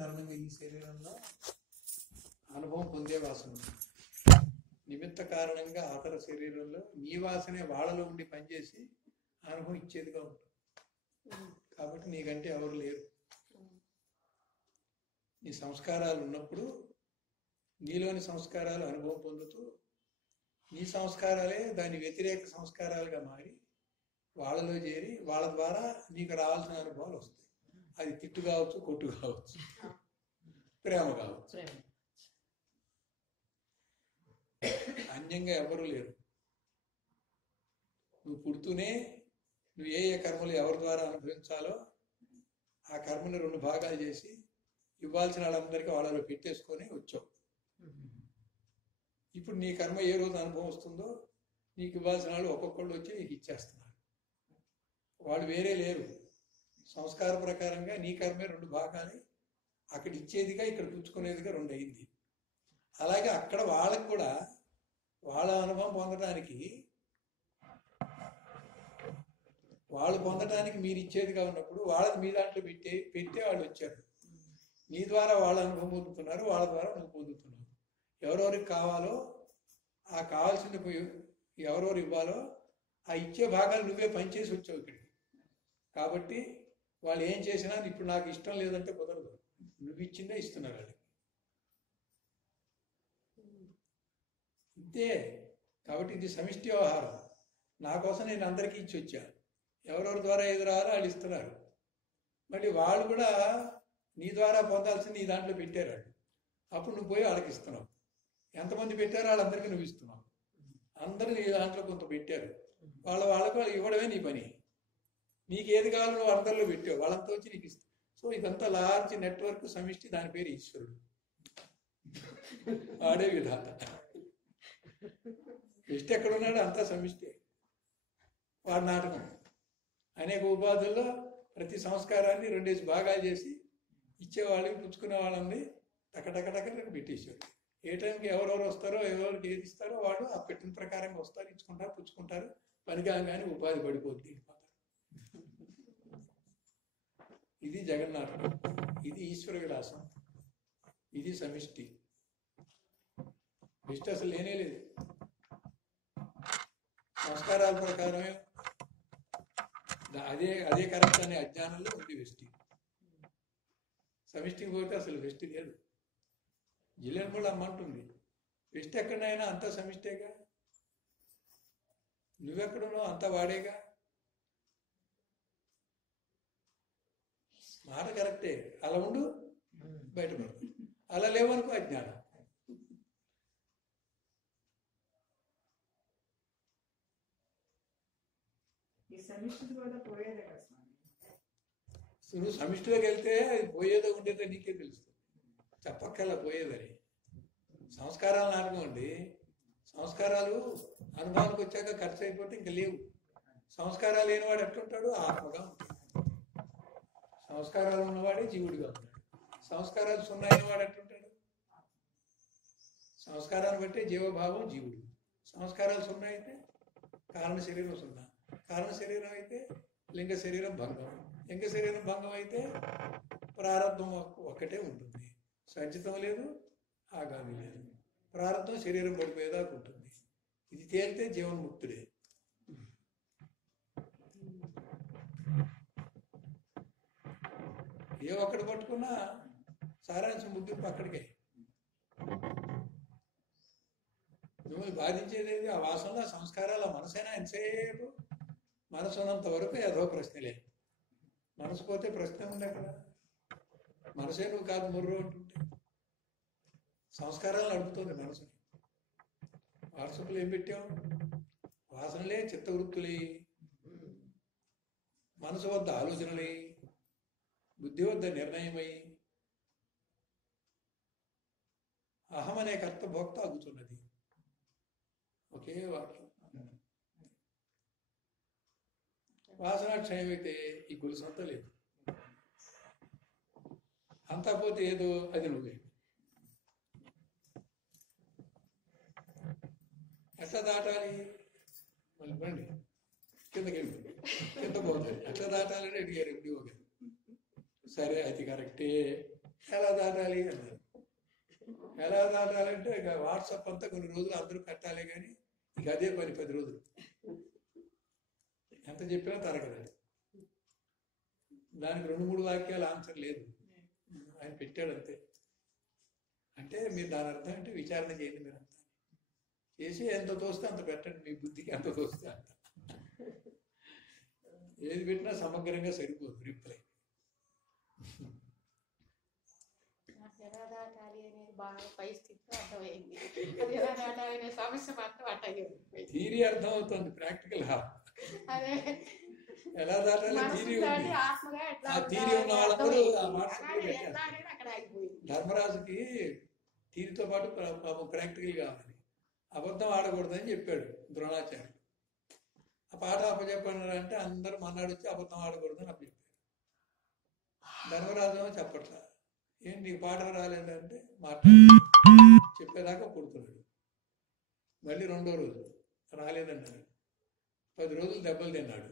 కారణంగా ఈ శరీరంలో అనుభవం పొందే వాసన ఉంది. నిమిత్త కారణంగా ఆతర శరీరంలో నీ వాసనే వాళ్ళలో ఉండి పనిచేసి అనుభవం ఇచ్చేదిగా ఉంటుంది. కాబట్టి నీకంటే ఎవరు లేరు. నీ సంస్కారాలు ఉన్నప్పుడు నీలోని సంస్కారాలు అనుభవం పొందుతూ నీ సంస్కారాలే దాని వ్యతిరేక సంస్కారాలుగా మారి వాళ్ళలో చేరి వాళ్ళ ద్వారా నీకు రావాల్సిన అనుభవాలు వస్తాయి. అది తిట్టు కావచ్చు, కొట్టు కావచ్చు, ప్రేమ కావచ్చు. అన్యంగా ఎవరు లేరు. నువ్వు పుడుతూనే నువ్వు ఏ ఏ కర్మలు ఎవరి ద్వారా అనుభవించాలో ఆ కర్మని 2 భాగాలు చేసి ఇవ్వాల్సిన వాళ్ళందరికీ వాళ్ళలో పెట్టేసుకొని వచ్చావు. ఇప్పుడు నీ కర్మ ఏ రోజు అనుభవం వస్తుందో నీకు ఇవ్వాల్సిన వాళ్ళు ఒక్కొక్కళ్ళు వచ్చి నీకు ఇచ్చేస్తున్నారు. వాళ్ళు వేరే లేరు. సంస్కార ప్రకారంగా నీ కర్మే 2 భాగాలు. అక్కడ ఇచ్చేదిగా ఇక్కడ పుచ్చుకునేదిగా 2 అయింది. అలాగే అక్కడ వాళ్ళకు కూడా వాళ్ళ అనుభవం పొందడానికి వాళ్ళు పొందడానికి మీరు ఇచ్చేదిగా ఉన్నప్పుడు వాళ్ళకి మీ దాంట్లో పెట్టే వాళ్ళు వచ్చారు. నీ ద్వారా వాళ్ళ అనుభవం పొందుతున్నారు, వాళ్ళ ద్వారా నువ్వు పొందుతున్నావు. ఎవరెవరికి కావాలో ఆ కావాల్సింది ఎవరెవరు ఇవ్వాలో ఆ ఇచ్చే భాగాలు నువ్వే పనిచేసి వచ్చావు ఇక్కడికి. కాబట్టి వాళ్ళు ఏం చేసినా ఇప్పుడు నాకు ఇష్టం లేదంటే కుదరదు. నువ్వు ఇచ్చిందే ఇస్తున్నారు వాళ్ళకి. ఇంతే. కాబట్టి ఇది సమిష్టి వ్యవహారం. నా కోసం నేను అందరికీ ఇచ్చి వచ్చాను. ఎవరెవరి ద్వారా ఏది రావాలో వాళ్ళు ఇస్తున్నారు. మళ్ళీ వాళ్ళు కూడా నీ ద్వారా పొందాల్సింది నీ దాంట్లో పెట్టారు వాళ్ళు. అప్పుడు నువ్వు పోయి వాళ్ళకి ఇస్తున్నావు. ఎంతమంది పెట్టారో వాళ్ళందరికీ నువ్వు ఇస్తున్నావు. అందరూ నీ దాంట్లో కొంత పెట్టారు. వాళ్ళకు ఇవ్వడమే నీ పని. నీకు ఏది కావాలో నువ్వు అందరిలో పెట్టావు. వాళ్ళంతా వచ్చి నీకు ఇస్తావు. సో ఇదంతా లార్జ్ నెట్వర్క్ సమిష్టి. దాని పేరు ఈశ్వరుడు. వాడే విధాత. ఇష్ట ఎక్కడున్నాడో అంతా సమిష్టి. వాడి నాటకం. అనేక ఉపాధుల్లో ప్రతి సంస్కారాన్ని 2 భాగాలు చేసి ఇచ్చేవాళ్ళకి పుచ్చుకునే వాళ్ళని టకటక పెట్టేశారు. ఏ టైంకి ఎవరెవరు వస్తారో ఎవరికి ఏది ఇస్తారో వాడు ఆ పెట్టిన ప్రకారంగా వస్తారు, ఇచ్చుకుంటారు, పుచ్చుకుంటారు. పనికాగానే ఉపాధి పడిపోతుంది. ఇది జగన్నాటకం. ఇది ఈశ్వర విలాసం. ఇది సమిష్టి. ఇష్ట అసలు లేనే లేదు. సంస్కారాల ప్రకారమే అదే కరెక్ట్ అనే అజ్ఞానంలో ఉంది వెష్టి. సమిష్టికి పోతే అసలు వెష్టి లేదు. జిల్లెన్ కూడా అమ్మంటుంది, వెష్టి ఎక్కడైనా అంతా సమిష్టేగా. నువ్వెక్కడున్నావు అంతా వాడేగా. మాట కరెక్టే. అలా ఉండు, బయటపడు. అలా లేవనుకో అజ్ఞానం. నువ్వు సమిష్టిలోకి వెళ్తే అది పోయేదో ఉండేదో నీకే తెలుస్తుంది. చెప్పక్కల్లా పోయేదని. సంస్కారాలు నాటకం అండి. సంస్కారాలు అనుభవానికి వచ్చాక ఖర్చు అయిపోతే ఇంకా లేవు. సంస్కారాలు లేనివాడు ఎట్లుంటాడు? ఆత్మగా ఉంటాడు. సంస్కారాలు ఉన్నవాడే జీవుడిగా ఉంటాడు. సంస్కారాలు సున్నాయిన వాడు ఎట్లుంటాడు? సంస్కారాన్ని బట్టే జీవభావం జీవుడు. సంస్కారాలు సున్నా అయితే కారణ శరీరం సున్నా. కారణ శరీరం అయితే లింగ శరీరం భంగం. లింగ శరీరం భంగం అయితే ప్రారంభం ఒక్కటే ఉంటుంది. సంచితం లేదు, ఆగామి లేదు. ప్రారంభం శరీరం పడిపోయేదాకా ఉంటుంది. ఇది తేలితే జీవన్ముక్తుడే. ఏ ఒక్కటి పట్టుకున్నా సారాంశం ముగ్గురు అక్కడికే. మిమ్మల్ని బాధించేది ఆ వాసనలో సంస్కారాల మనసైనా ఎంతసేపు మనసు ఉన్నంత వరకు ఏదో ప్రశ్నలే. మనసు పోతే ప్రశ్న ఉంది అక్కడ. మనసే నువ్వు కాదు ముర్రు అంటుంటే సంస్కారాలు నడుపుతుంది మనసుని. వాట్సాప్లో ఏం పెట్టాం? వాసనలే చిత్తవృత్తులే, మనసు వద్ద ఆలోచనలే, బుద్ధి వద్ద నిర్ణయమై అహం అనే కర్త భోక్త ఆగుతున్నది. ఒకే వాక్యం. వాసన క్షయమైతే ఈ గొలుసంతా లేదు. అంతా పోతే ఏదో అది నువ్వే. ఎట్లా దాటాలి? మళ్ళీ బండి కిందకి వెళ్ళి కింద పోతుంది. ఎట్లా దాటాలని అడిగారు. సరే అది కరెక్టే. ఎలా దాటాలి అన్నారు. ఎలా దాటాలంటే ఇక వాట్సాప్ అంతా కొన్ని రోజులు అందరూ పెట్టాలి, కానీ ఇక అదే పని 10 రోజులు ఎంత చెప్పినా తరగదు. దానికి 2-3 వాక్యాలు ఆన్సర్ లేదు, ఆయన పెట్టాడు అంతే. అంటే మీరు దాని అర్థం అంటే విచారణ చేయండి, మీరు అంతా చేసి ఎంత తోస్తే అంత పెట్టండి, మీ బుద్ధికి ఎంత తోస్తే అంత. ఏది పెట్టినా సమగ్రంగా సరిపోదు రిప్లై. ఎలా దాటాలి అనేది బాగా పరిస్థితితో అర్థమైంది. అది ఎలా దాటాలి అనే సమస్య మాత్రం అట్టయ్యింది. థియరీ అర్థం అవుతుంది, ప్రాక్టికల్ అదే ఎలా దాటాలి థియరీ ఉంది. ఆత్మగా ఎట్లా ఆ థియరీ ఉన్న వాళ్ళందరూ ఆ అక్కడ ఆగిపోయింది. ధర్మరాజుకి థియరీతో పాటు పాపం ప్రాక్టికల్ కావాలి. అబద్ధం ఆడకూడదని చెప్పాడు ద్రోణాచార్యుడు. ఆ పాట అప్పచెప్పండి అంటే అందరూ మన్నాడు వచ్చి అబద్ధం ఆడకూడదని అప్పచెప్పారు. ధర్మరాజు చెప్పట్లా, ఏంటి నీకు పాట రాలేదంటే మాట్లాడు, చెప్పేదాకా పుడుతున్నాడు. మళ్ళీ 2వ రోజు రాలేదన్నాడు. 10 రోజులు దెబ్బలు తిన్నాడు.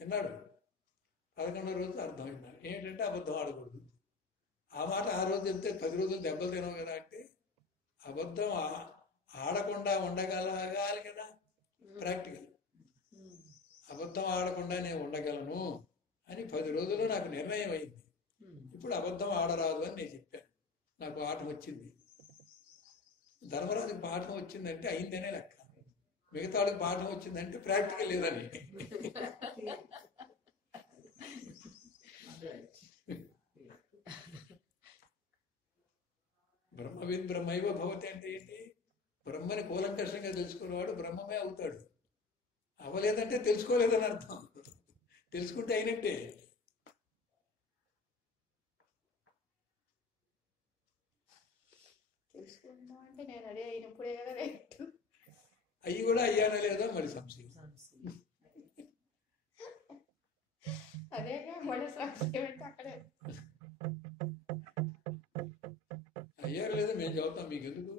11వ రోజు అర్థమైనాడు ఏంటంటే అబద్ధం ఆడకూడదు. ఆ మాట ఆ రోజు చెప్తే 10 రోజులు దెబ్బలు తినవు కదా అంటే, అబద్ధం ఆడకుండా ఉండగలగాలి కదా, ప్రాక్టికల్. అబద్ధం ఆడకుండా నేను ఉండగలను అని 10 రోజుల్లో నాకు నిర్ణయం అయింది. ఇప్పుడు అబద్ధం ఆడరాదు అని నేను చెప్పాను, నాకు పాఠం వచ్చింది. ధర్మరాజుకి పాఠం వచ్చిందంటే అయిందనే లెక్క, మిగతా వాళ్ళకి పాఠం వచ్చిందంటే ప్రాక్టికల్ లేదని. బ్రహ్మవిద్ బ్రహ్మైవ భవతి అంటే ఏంటి? బ్రహ్మని కూలంకషంగా తెలుసుకునేవాడు బ్రహ్మమే అవుతాడు. అవ్వలేదంటే తెలుసుకోలేదని అర్థం, తెలుసుకుంటే అయినట్టే. తెలుసుకుందాం అంటే నేను అదే అయినప్పుడే కదా రైట్. అయ్యి కూడా అయ్యానా లేదా మరి సంశయం. అదేగా మన సంశయం అంటే అక్కడే. అయ్యారు లేదా మేము చదువుతాం, మీకు ఎందుకు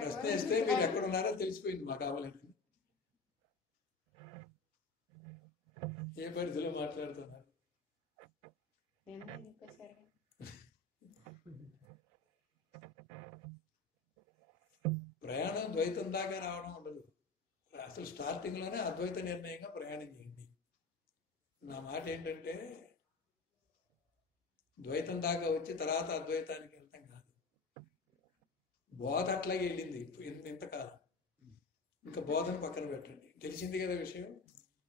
ప్రశ్న ఇస్తే మీరు ఎక్కడున్నారో తెలిసిపోయింది, మాకు కావాలని. ఏ పరిధిలో మాట్లాడుతున్నారు? ప్రయాణం ద్వైతం దాకా రావడం ఉండదు. అసలు స్టార్టింగ్ లోనే అద్వైత నిర్ణయంగా ప్రయాణం చేయండి. నా మాట ఏంటంటే ద్వైతం దాకా వచ్చి తర్వాత అద్వైతానికి వెళ్తాం కాదు. బోధ అట్లాగే వెళ్ళింది ఇంతకాలం, ఇంకా బోధన పక్కన పెట్టండి, తెలిసింది కదా విషయం.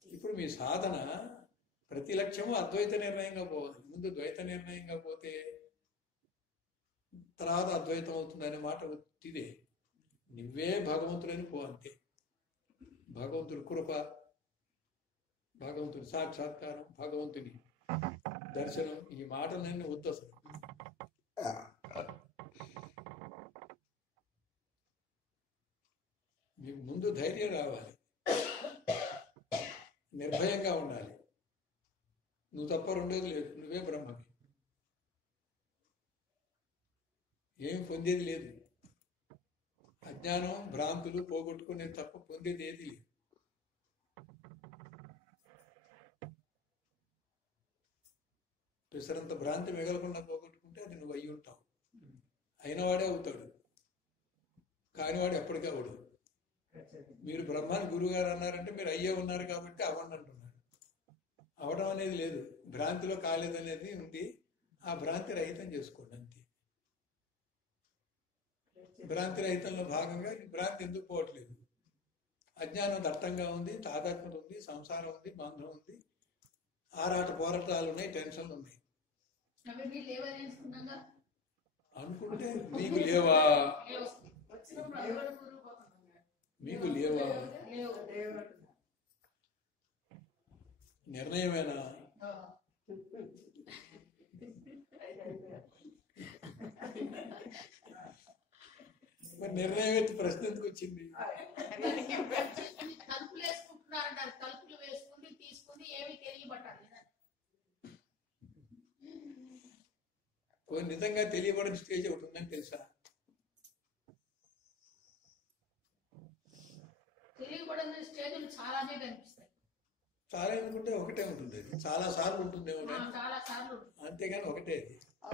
ఇప్పుడు మీ సాధన ప్రతి లక్ష్యము అద్వైత నిర్ణయంగా పోవాలి. ముందు ద్వైత నిర్ణయంగా పోతే తర్వాత అద్వైతం అవుతుందనే మాట ఇదే. నువ్వే భగవంతుడని పో అంతే. భగవంతుడి కృప, భగవంతుడి సాక్షాత్కారం, భగవంతుని దర్శనం, ఈ మాటలన్నీ వద్దు అసలు. మీకు ముందు ధైర్యం రావాలి, నిర్భయంగా ఉండాలి. నువ్వు తప్ప రెండోది లేదు, నువ్వే బ్రహ్మవి, ఏం పొందేది లేదు. అజ్ఞానం భ్రాంతులు పోగొట్టుకునే తప్ప పొందేది ఏది లేదు. పిసరంత భ్రాంతి మిగలకుండా పోగొట్టుకుంటే అది నువ్వు అయ్యి ఉంటావు. అయినవాడే అవుతాడు, కానివాడు ఎప్పటికీ అవడు. మీరు బ్రహ్మాన్ని గురువు గారు అన్నారంటే మీరు అయ్యే ఉన్నారు కాబట్టి అవ్వండి అంటున్నారు. అవడం అనేది లేదు, భ్రాంతిలో కాలేదనేది ఉంది. ఆ భ్రాంతి రహితం చేసుకోండి అంతే. భ్రాంతి రహితంలో భాగంగా భ్రాంతి ఎందుకు పోవట్లేదు? అజ్ఞానం దట్టంగా ఉంది, తాదాత్మ్యత ఉంది, సంసారం ఉంది, బంధం ఉంది, ఆరాట పోరాటాలు ఉన్నాయి, టెన్షన్లు ఉన్నాయి. అనుకుంటే మీకు లేవా? మీకు లేవా? నిర్ణయమేనా? మరి నిర్ణయం ఎత్తి ప్రశ్న ఎందుకు వచ్చింది? తలుపులు వేసుకుంటున్నారంటారు, తలుపులు వేసుకుని తీసుకుని ఏమి తెలియబట్టాలి. కొన్ని నిజంగా తెలియబడిన స్టేజ్ ఒకటి ఉందని తెలుసా? తెలియబడిన స్టేజ్లు చాలానే కనిపిస్తాయి. చాలా ఎందుకుంటే ఒకటే ఉంటుంది, అది చాలా సార్లు ఉంటుందేమో కానీ చాలా సార్లు అంతేగాని ఒకటే అది. ఆ,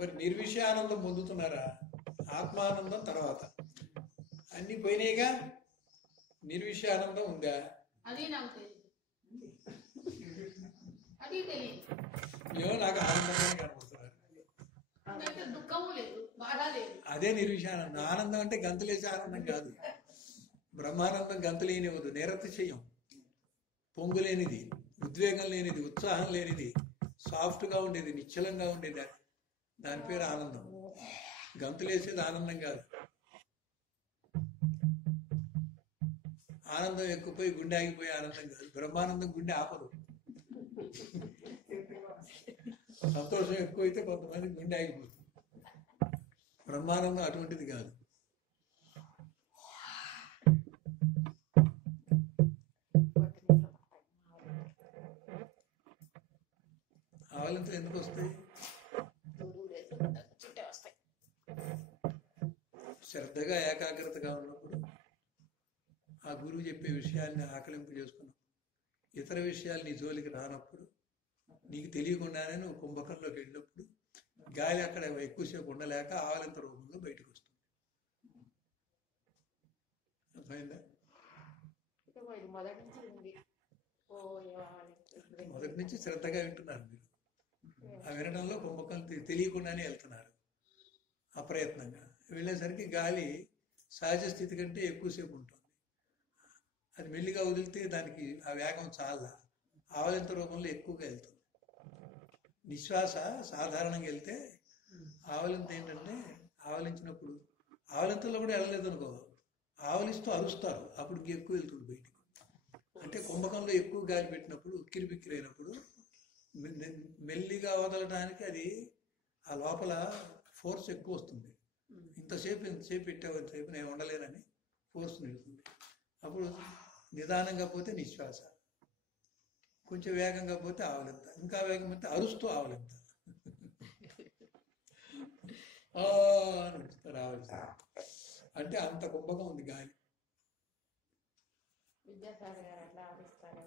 మరి నిర్విషయానందం పొందుతున్నారా? ఆత్మానందం తర్వాత. అన్ని పోయినాయిగా, నిర్విషయానందం ఉందా? అది నాకు తెలియదు, అది తెలియదు. ఏమో నాకు ఆనందంగానే కనబడుతున్నారు. అంటే దుఃఖము లేదు, బాధ లేదు. అదే నిర్విషయానందం. ఆనందం అంటే గంతులేసే ఆనందం కాదు. బ్రహ్మానందం గంతులేనివ్వదు, నిరతిశయం, పొంగులేనిది, ఉద్వేగం లేనిది, ఉత్సాహం లేనిది, సాఫ్ట్గా ఉండేది, నిశ్చలంగా ఉండేది. దాని పేరు ఆనందం. గంతులేసేది ఆనందం కాదు. ఆనందం ఎక్కువపోయి గుండె ఆగిపోయి ఆనందం కాదు. బ్రహ్మానందం గుండె ఆపదు. సంతోషం ఎక్కువైతే కొంతమంది గుండె ఆగిపోతుంది. బ్రహ్మానందం అటువంటిది కాదు. ఆవలింతలు ఎందుకు వస్తాయి? చుట్టే వస్తాయి. శ్రద్ధగా ఏకాగ్రతగా ఉన్నప్పుడు, ఆ గురువు చెప్పే విషయాన్ని ఆకలింపు చేసుకున్నప్పుడు, ఇతర విషయాలు నీ జోలికి రానప్పుడు, నీకు తెలియకుండానే నువ్వు కుంభకంలోకి వెళ్ళినప్పుడు గాలి అక్కడ ఎక్కువసేపు ఉండలేక ఆవలింత రూపంలో బయటకు వస్తుంది. అర్థమైందా? ఇది మొదటి నుంచి ఉంది. మొదటి నుంచి శ్రద్ధగా వింటున్నారు మీరు. ఆ వినడంలో కుంభకం తెలియకుండానే వెళ్తున్నారు అప్రయత్నంగా. వెళ్ళేసరికి గాలి సహజ స్థితి కంటే ఎక్కువసేపు ఉంటుంది. అది మెల్లిగా వదిలితే దానికి ఆ వేగం చాలా ఆవలింత రూపంలో ఎక్కువగా వెళ్తుంది. నిశ్వాస సాధారణంగా వెళ్తే ఆవలింత ఏంటంటే, ఆవలించినప్పుడు ఆవలింతలో కూడా వెళ్ళలేదు అనుకో, ఆవలిస్తూ అరుస్తారు, అప్పుడు ఎక్కువ వెళ్తుంది బయటికి. అంటే కుంభకంలో ఎక్కువ గాలి పెట్టినప్పుడు, ఉక్కిరి బిక్కిరి అయినప్పుడు మెల్లిగా వదలడానికి అది ఆ లోపల ఫోర్స్ ఎక్కువ వస్తుంది. ఎంతసేపు పెట్టేంతసేపు నేను ఉండలేనని ఫోర్స్ నిలుతుంది. అప్పుడు నిదానంగా పోతే నిశ్వాస, కొంచెం వేగంగా పోతే ఆవలింత, ఇంకా వేగం పోతే అరుస్తూ ఆవలింత రావాలి. అంటే అంత కుంభకం ఉంది గాలి. విద్యాసాగర్ గారు అట్లా ఆవిస్తారు.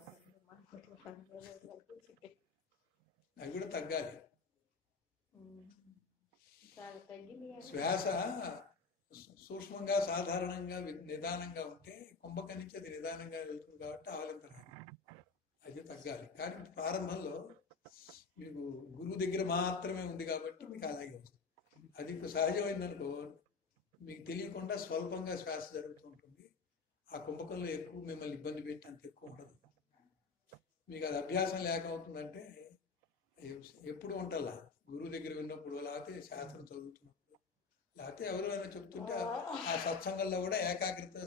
అవి కూడా తగ్గాలి. తగ్గింది. శ్వాస సూక్ష్మంగా సాధారణంగా నిదానంగా ఉంటే కుంభకం నుంచి అది నిదానంగా వెళ్తుంది కాబట్టి ఆవలింత అది తగ్గాలి. కానీ ప్రారంభంలో మీకు గురువు దగ్గర మాత్రమే ఉంది కాబట్టి మీకు అలాగే వస్తుంది. అది ఇప్పుడు సహజమైందనుకో, మీకు తెలియకుండా స్వల్పంగా శ్వాస జరుగుతూ ఉంటుంది. ఆ కుంభకంలో ఎక్కువ మిమ్మల్ని ఇబ్బంది పెట్టి అంత ఎక్కువ ఉండదు. మీకు అది అభ్యాసం లేక అవుతుందంటే, ఎప్పుడు ఉంటల్లా గురువు దగ్గర విన్నప్పుడు, లేకపోతే శాస్త్రం చదువుతున్నప్పుడు, లేకపోతే ఎవరైనా చెప్తుంటే ఆ సత్సంగంలో కూడా ఏకాగ్రత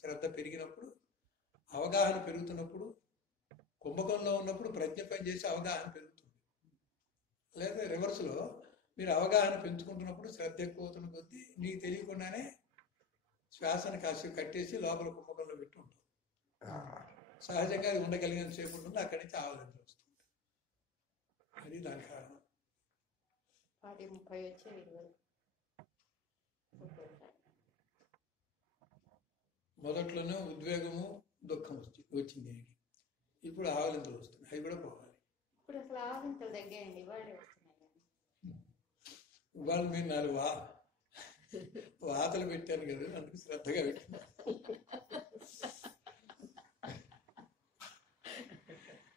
శ్రద్ధ పెరిగినప్పుడు, అవగాహన పెరుగుతున్నప్పుడు, కుంభకంలో ఉన్నప్పుడు ప్రజ్ఞ పని చేసి అవగాహన పెరుగుతుంది. లేదా రివర్స్లో మీరు అవగాహన పెంచుకుంటున్నప్పుడు శ్రద్ధ ఎక్కువ అవుతున్న కొద్దీ నీకు తెలియకుండానే శ్వాసను కాసేపు కట్టేసి లోపల కుంభకంలో పెట్టి ఉంటాం. సహజంగా అది ఉండగలిగినంత సేపు ఉంటుంది, అక్కడి నుంచి ఆవలింత వస్తుంది. అది దాని కారణం. 30 వచ్చే మొదట్లోనే ఉద్వేగము దుఃఖం వచ్చింది. ఇప్పుడు ఆవలింతలు వస్తుంది, అవి కూడా పోవాలి. ఇప్పుడు అసలు ఆవలింతలు తగ్గాయండి, ఇవాళే వస్తున్నాయి. ఇవాళ మీరు 4 వాతలు పెట్టాను కదా, అందుకు శ్రద్ధగా పెట్టాను.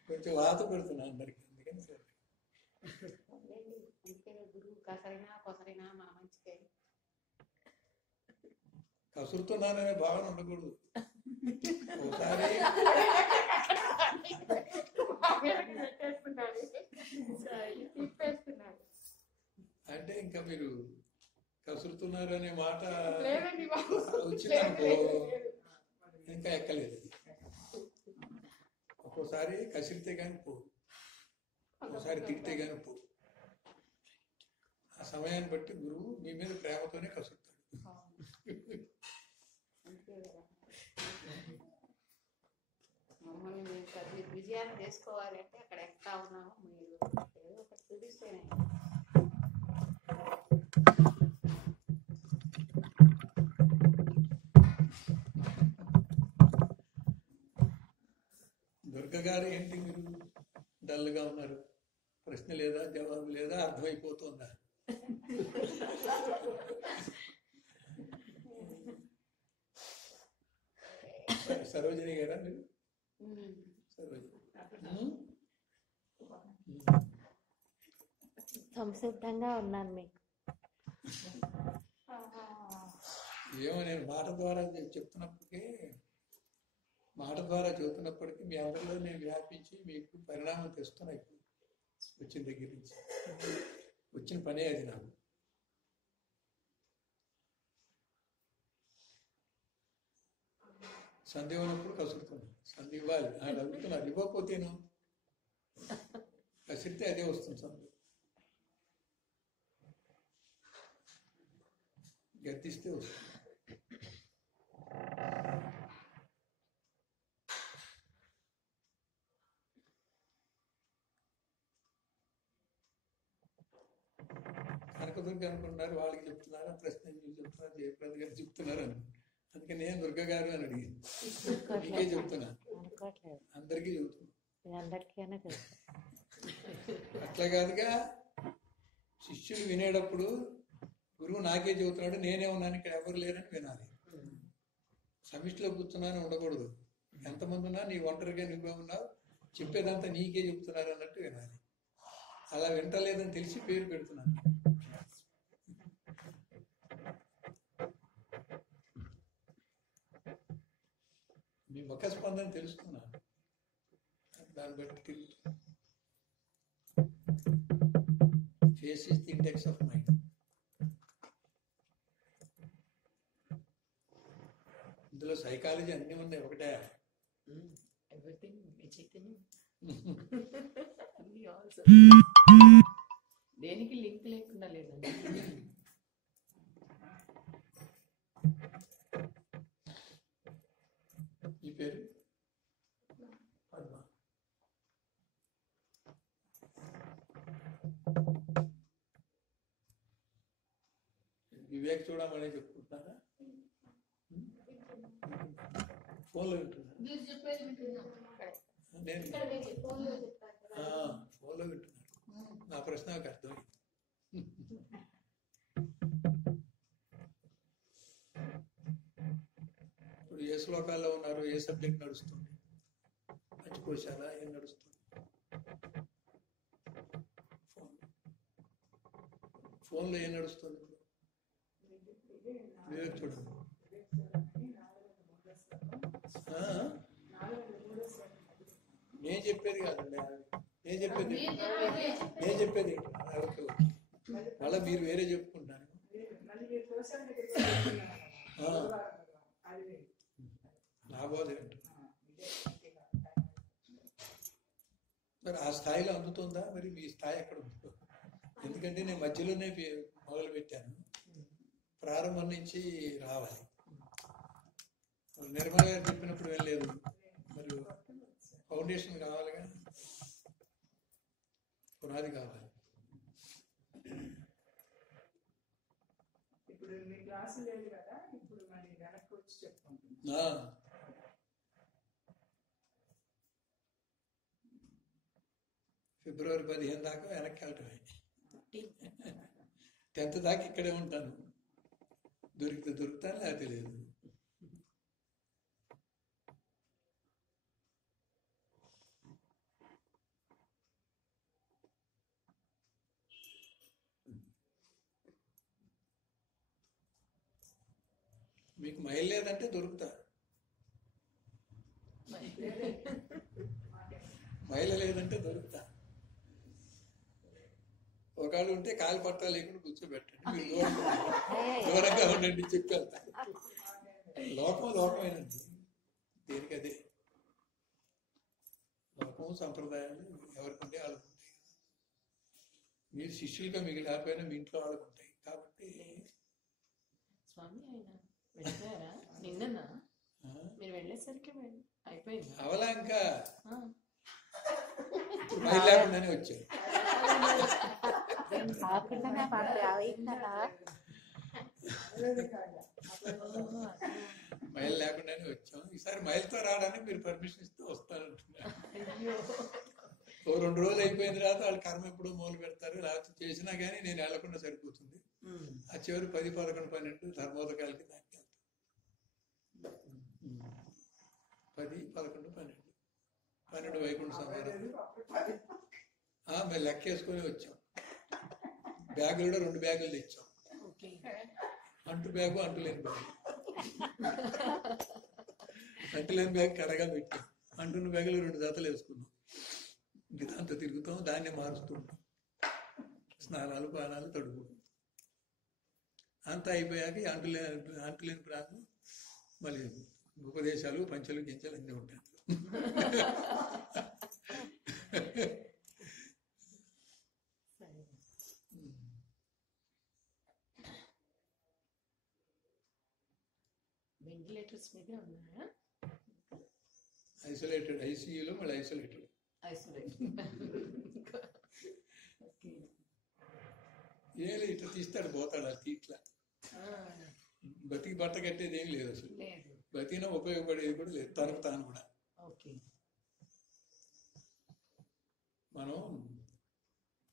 కొంచెం వాత పెడుతున్నాను అందరికి, అందుకని శ్రద్ధ. గురువు కసరైనా కొసరైనా మన మంచికే. కసురుతున్నాననే భావన ఉండకూడదు. ఒకసారి అంటే ఇంకా మీరు కసురుతున్నారు అనే మాట వచ్చిందనుకో ఇంకా ఎక్కలేదు. ఒక్కోసారి కసిరితే కానీ పో, ఒకసారి తిడితే కానీ పో. ఆ సమయాన్ని బట్టి గురువు మీ మీద ప్రేమతోనే కసురుతాడు. మమ్మల్ని మీరు విజయాన్ని చేసుకోవాలంటే అక్కడ ఎక్కడ ఉన్నామో మీరు ఏదో ఒకటి చూపిస్తేనే. గురుగారు ఏంటి మీరు డల్గా ఉన్నారు, ప్రశ్న లేదా, జవాబు లేదా, అర్థమైపోతుందా? సరోజిని గారా మీరు? సరోజిని సంసిద్ధంగా ఉన్నాను మీకు. ఏమో నేను మాట ద్వారా చెప్తున్నప్పటికీ మీ అందరిలో నేను వ్యాపించి మీకు పరిణామం తెస్తున్నా. ఇప్పుడు వచ్చిన దగ్గర నుంచి వచ్చిన పనే అది నాకు. సంధి ఉన్నప్పుడు కసురుతున్నాను, సంధి ఇవ్వాలి, అడుగుతున్నాను, ఇవ్వకపోతేను కసిరితే అదే వస్తుంది సంధి. గద్దిస్తే వస్తుంది. కనకదుర్గ అనుకున్నారు, వాళ్ళకి చెప్తున్నారు, ప్రశ్న చెప్తున్నారు, జయప్రద గారు చెప్తున్నారు అని. అందుకని నేను దుర్గ గారు అని అడిగింది. మీకే చెప్తున్నా, అందరికీ చెప్తున్నా. అట్లా కాదుగా, శిష్యులు వినేటప్పుడు గురువు నాకే చెబుతున్నాడు, నేనే ఉన్నాను, ఇక్కడ ఎవరు లేరని వినాలి. సమిష్టిలో కూర్చున్నాను ఉండకూడదు. ఎంతమంది ఉన్నా నీ ఒంటరిగా నువ్వే ఉన్నావు, చెప్పేదంతా నీకే చెప్తున్నారు అన్నట్టు వినాలి. అలా వింటలేదని తెలిసి పేరు పెడుతున్నాను. మీ ముఖ స్పందన తెలుసుకున్నాను, దాన్ని బట్టి తిరుగుతున్నా. Face is the index of mind. ఇందులో సైకాలజీ అన్ని ఉన్నాయి, ఒకటే. ఎవ్రీథింగ్ చైతన్యం. దేనికి లింక్ లేకుండా లేదండి. ఈ పేరు పద్మ. వివేక్ చూడమని చెప్పుకుంటున్నారా? ఫోన్లో వింటున్నా, మీరు చెప్పేది వింటున్నాం. నేను ఫోన్లో చెప్తారు కదా. ఫోన్లో వింటున్నాను. నా ప్రశ్న నాకు అర్థమైంది. ఇప్పుడు ఏ శ్లోకాల్లో ఉన్నారు, ఏ సబ్జెక్ట్ నడుస్తుంది, పంచకోశాల ఏం నడుస్తుంది? ఫోన్లో ఏం నడుస్తుంది? వివేక్ చూడండి. నేను చెప్పేది కాదండి, నేను చెప్పేది మళ్ళీ మీరు వేరే చెప్పుకుంటున్నాను. నా బోధ మరి ఆ స్థాయిలో అందుతుందా? మరి మీ స్థాయి ఎక్కడ ఉంటుందో? ఎందుకంటే నేను మధ్యలోనే మొదలు పెట్టాను, ప్రారంభం నుంచి రావాలి. నిర్మల గారు చెప్పినప్పుడు వెళ్ళలేదు, మరి ఫౌండేషన్ కావాలిగా, పునాది కావాలి. ఇప్పుడు మీ క్లాసు లేదు కదా, ఇప్పుడు మరి వెనక్కి వచ్చి చెప్పుకుంటున్నాను. ఫిబ్రవరి 15 దాకా వెనక్కి వెళ్ళటమే. 10th దాకా ఇక్కడే ఉంటాను, దొరుకుతాను, లేకపోతే లేదు. మీకు మైల్ లేదంటే దొరుకుతా, మైల లేదంటే దొరుకుతా. ఒకళ్ళు ఉంటే కాలు పట్టా లేకుండా కూర్చోబెట్టండి, మీరు దూరంగా ఉండండి చెప్పి వెళ్తాను. లోకమేనండి, దేనికదే. లోకం సంప్రదాయాలు ఎవరికుంటే వాళ్ళకు ఉంటాయి. మీరు శిష్యులుగా మిగిలిపోయినా మీ ఇంట్లో వాళ్ళకు ఉంటాయి. కాబట్టి స్వామి ఆయన వెళ్ళిపోయారా నిన్ననా? మీరు వెళ్ళేసరికి అయిపోయింది. అవలా ఇంకా మైలాకుండానే వచ్చారు. కాకుండా మైల్ లేకుండానే వచ్చాం. ఈసారి మైల్తో రావడానికి మీరు పర్మిషన్ ఇస్తే వస్తానంటున్నారు. అయ్యో. ఓ 2 రోజులు అయిపోయిన తర్వాత వాళ్ళు కర్మ ఎప్పుడో మొదలు పెడతారు. లేకపోతే చేసినా కానీ నేను వెళ్లకుండా సరిపోతుంది. ఆ చివరి 10, 11, 12 ధర్మోదకాలకి దానికి వెళ్తాం. 10, 11, 12 వైకుంఠ సమారాధన. మేము లెక్కేసుకొని వచ్చాం. బ్యాగులు కూడా 2 బ్యాగులు తెచ్చాం. ఓకే. అంటు బ్యాగు, అంటులేని బ్యాగు. అంటులేని బ్యాగ్ కడగా పెట్టాం. అంటున్న బ్యాగులు 2 జతలు వేసుకున్నాం. ఇంకా దాంతో తిరుగుతాం, దాన్ని మారుస్తుంటాం. స్నానాలు, పానాలు, తడుపు అంతా అయిపోయాక అంటులేని ప్రాంతం మళ్ళీ ఉపదేశాలు, పంచలు, గించలు అన్నీ ఉంటాయి. వెంటిలేటర్స్ మీద ఉన్నాయా? ఐసోలేటెడ్, ఐసీయూలో మళ్ళీ ఐసోలేటెడ్. ఏం లేదు, ఇట్లా తీస్తాడు, పోతాడు. అది ఇట్లా బతికి బట్ట కట్టేది ఏం లేదు అసలు. బతికినా ఉపయోగపడేది కూడా లేదు, తనకు తాను కూడా. మనం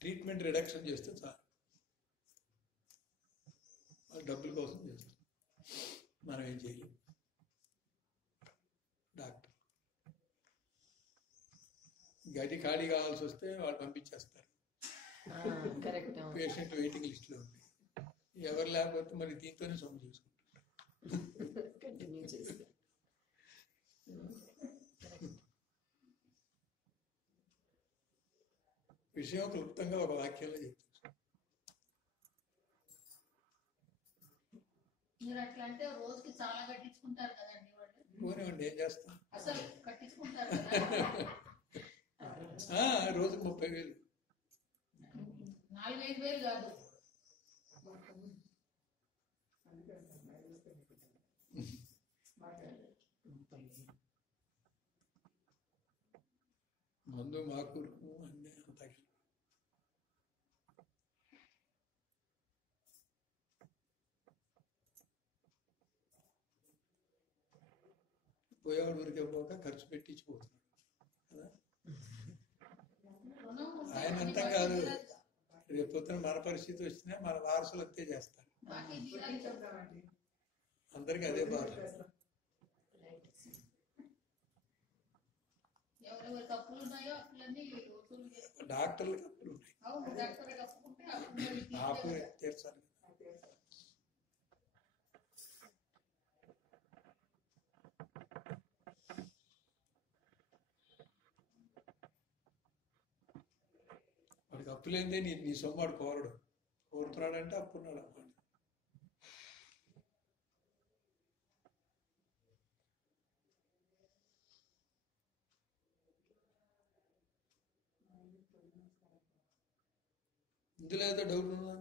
ట్రీట్మెంట్ రిడక్షన్ చేస్తే చాలు. డబ్బుల కోసం చేస్తాం, మనం ఏం చేయలేము. డాక్టర్ గది ఖాళీ కావాల్సి వస్తే వాళ్ళు పంపించేస్తారు. పేషెంట్ వెయిటింగ్ లిస్ట్లో ఉంది. ఎవరు లేకపోతే మరి దీంతోనే సొమ్ము చేసుకుంటారు. విషయం క్లుప్తంగా ఒక వాక్యంలో చెప్తారు. మీరు అట్లా అంటే రోజుకి చాలా కట్టించుకుంటారు కదండి వాళ్ళు. పోనివ్వండి, ఏం చేస్తాం. అసలు కట్టించుకుంటారు కదా. రోజుకు 30,000. 4-5 వేలు కాదు. మందు మాకూరు అన్నీ అంతా పోయేవాడు ఊరికే పోక ఖర్చు పెట్టించిపోతున్నాడు కదా. ఆయన అంతా కాదు, రేపు పొద్దున మన పరిస్థితి వచ్చినా మన వారసులు అంతే చేస్తారు. అందరికి అదే బాధ. ఎవరెవరికి అప్పులు ఉన్నాయో అప్పులన్నీ డాక్టర్లకి అప్పులు ఉన్నాయి. అవును, డాక్టర్ కప్పుకుంటే అప్పు తీర్చాలి. వాడికి అప్పులేందే నీ సొమ్మాడు కోరుతున్నాడంటే అప్పున్నాడు అన్నమాట. ఇందులో ఏదో డౌట్ ఉందా?